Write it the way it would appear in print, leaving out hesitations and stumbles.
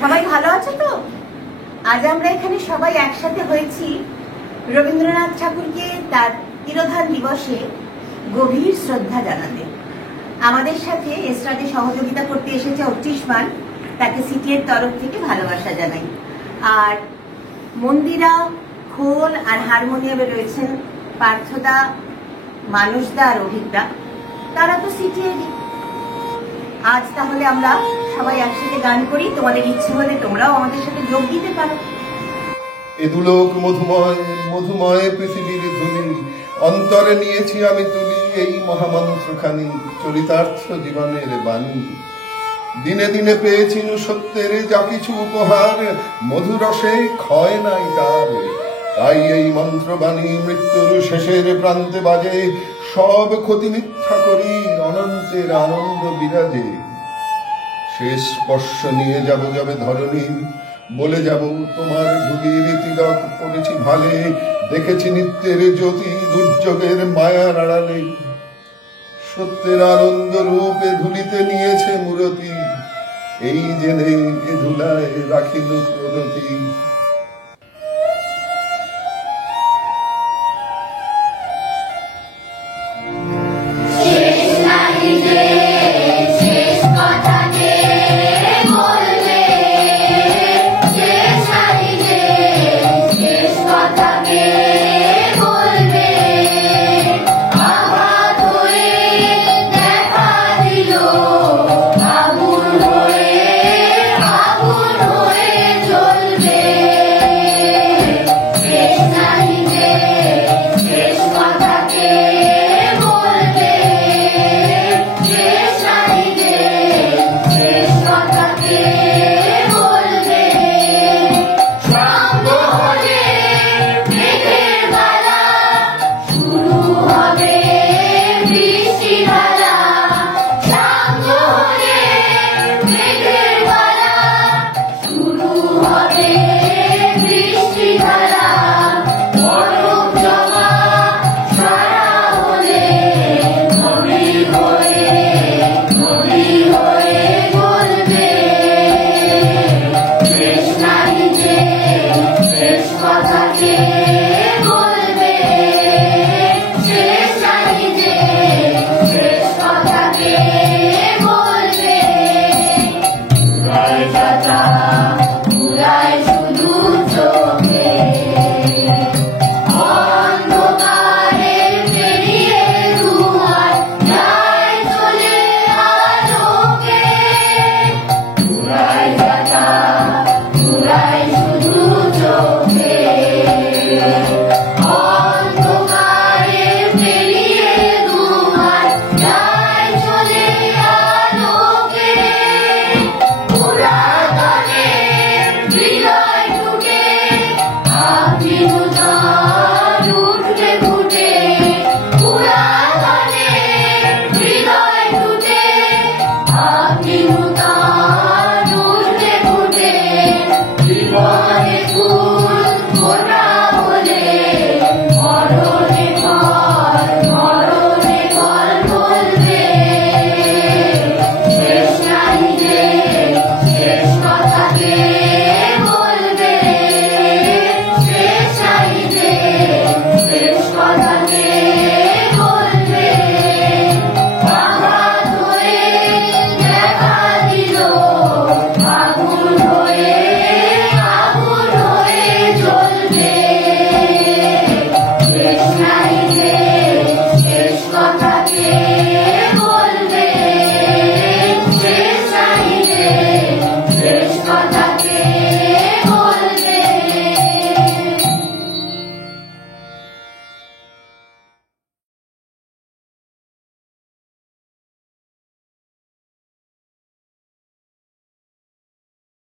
সবাই ভালো আছে তো? আজ আমরা এখানে সবাই একসাথে হয়েছি রবীন্দ্রনাথ ঠাকুরকে তার তিরোধান দিবসে গভীর শ্রদ্ধা জানাতে। আমাদের সাথে এসরাজে সহযোগিতা করতে এসেছে অট্টিশমান, তাকে সিটিএর তরফ থেকে ভালোবাসা জানাই। আর মন্দিরা, খোল আর হারমোনিয়ামে রয়েছেন পার্থদা, মানুষদা আর অভিজ্ঞা, তারা তো সিটিএরই। আজ তাহলে আমরা সবাই একসাথে গান করি, তোমাদের ইচ্ছে হলে তোমরাও আমাদের সাথে যোগ দিতে পারো। এদুলোক মধুময় মধুময় পৃথিবীর ধুলি অন্তরে নিয়েছি আমি তুলি এই মহামন্ত্রখানি চরিতার্থ জীবনের বাণী। দিনে দিনে পেয়েছি সত্যের যা কিছু উপহার, মধুরসে ক্ষয় নাই তার। তাই এই মন্ত্রবাণী মৃত্যুর শেষের প্রান্তে বাজে, সব ক্ষতি মিথ্যা করি অনন্তের আনন্দ বিরাজে। শেষ স্পর্শ নিয়ে যাব যাবে ধরণী, বলে যাব তোমার ধুলির তিলক পড়েছি ভালে, দেখেছি নিত্যের জ্যোতি দুর্যোগের মায়ার আড়ালে। সত্যের আনন্দ রূপে ধুলিতে নিয়েছে মূরতি, এই জেনে এ ধুলায় রাখিল প্রণতি। Ta-ta.